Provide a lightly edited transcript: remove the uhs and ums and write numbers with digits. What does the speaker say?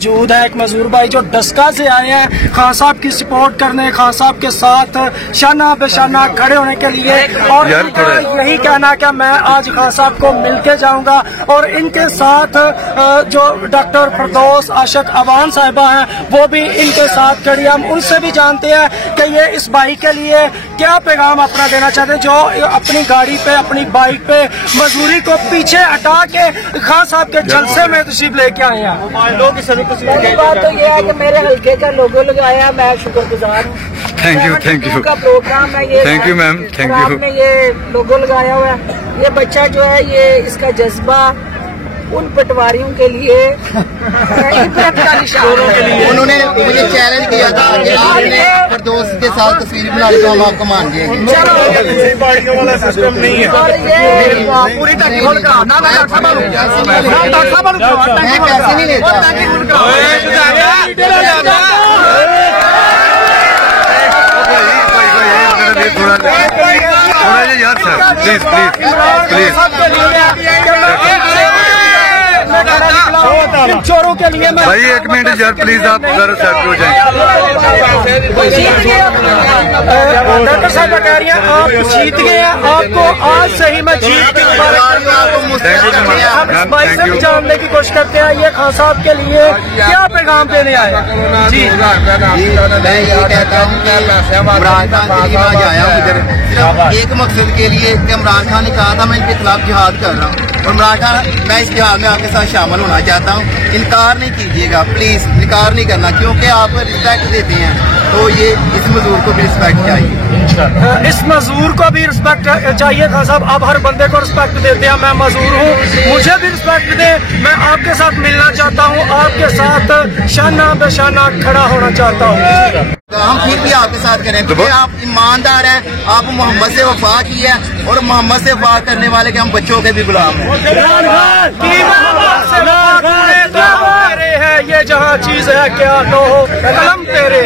موجود ہے ایک مزدور بھائی جو ڈسکا سے آئے ہیں خان صاحب کی سپورٹ کرنے، خان صاحب کے ساتھ شانہ بے شانہ کھڑے ہونے کے لیے، اور یہی کہنا کہ میں آج خان صاحب کو مل کے جاؤں گا، اور ان کے ساتھ جو ڈاکٹر فردوس عاشق عوان صاحبہ ہیں وہ بھی ان کے ساتھ کھڑی ہیں۔ ہم ان سے بھی جانتے ہیں کہ یہ اس بھائی کے لیے کیا پیغام اپنا دینا چاہتے ہیں، جو اپنی گاڑی پہ اپنی بائک پہ مزدوری کو پیچھے ہٹا کے خان صاحب کے جلسے میں تشریف لے کے آئے ہیں۔ پہلی بات تو یہ ہے کہ میرے حلقے کا لوگو لگایا، میں شکر گزار ہوں۔ تھینک یو کا پروگرام ہے یہ، thank you ma'am, thank you. آپ نے یہ لوگو لگایا ہوا ہے، یہ بچہ جو ہے یہ اس کا جذبہ ان پٹواریوں کے لیے عبرت کا نشان ہے۔ انہوں نے مجھے چیلنج کیا تھا کہ آپ نے فردوس کے ساتھ تصویر بنا لی تو ہم آپ کو مان دیں گے۔ پارٹیوں والا سسٹم نہیں ہے، پوری ٹیکنیکل کا میں پیسے نہیں لیتا۔ تھوڑا یار سر پلیز پلیز چوروں کے لیے بھائی ایک منٹ یار پلیز آپ ذرا سیٹ ہو جائیں۔ ڈاکٹر صاحب کہہ رہی ہیں آپ جیت گئے ہیں، آپ کو آج سے ہی میں جیت کے ہم اس بھائی سے بھی جاننے کی کوشش کرتے ہیں یہ خان صاحب کے لیے کیا پیغام دینے آئے۔ جی میں یہ کہتا ہوں کہ عمران خان کے لیے میں آیا ہوں ادھر صرف ایک مقصد کے لیے کہ عمران خان نے کہا تھا میں ان کے خلاف جہاد کر رہا ہوں، اور عمران خان میں اس جہاد میں آپ کے ساتھ شامل ہونا چاہتا ہوں۔ انکار نہیں کیجیے گا پلیز، انکار نہیں کرنا، کیونکہ آپ رسپیکٹ دیتے ہیں تو یہ اس مزدور کو بھی رسپیکٹ چاہیے۔ اس مزدور کو بھی رسپیکٹ چاہیے خان صاحب، آپ ہر بندے کو رسپیکٹ دیتے ہیں، میں مزدور ہوں مجھے بھی رسپیکٹ دیں، میں آپ کے ساتھ ملنا چاہتا ہوں، آپ کے ساتھ شانہ بے شانہ کھڑا ہونا چاہتا ہوں۔ ہم پھر بھی آپ کے ساتھ کریں کیونکہ آپ ایماندار ہیں، آپ محمد سے وفا کی ہے، اور محمد سے وفا کرنے والے کے ہم بچوں کے بھی غلام ہیں۔ یہ جہاں چیز ہے کیا تو قلم تیرے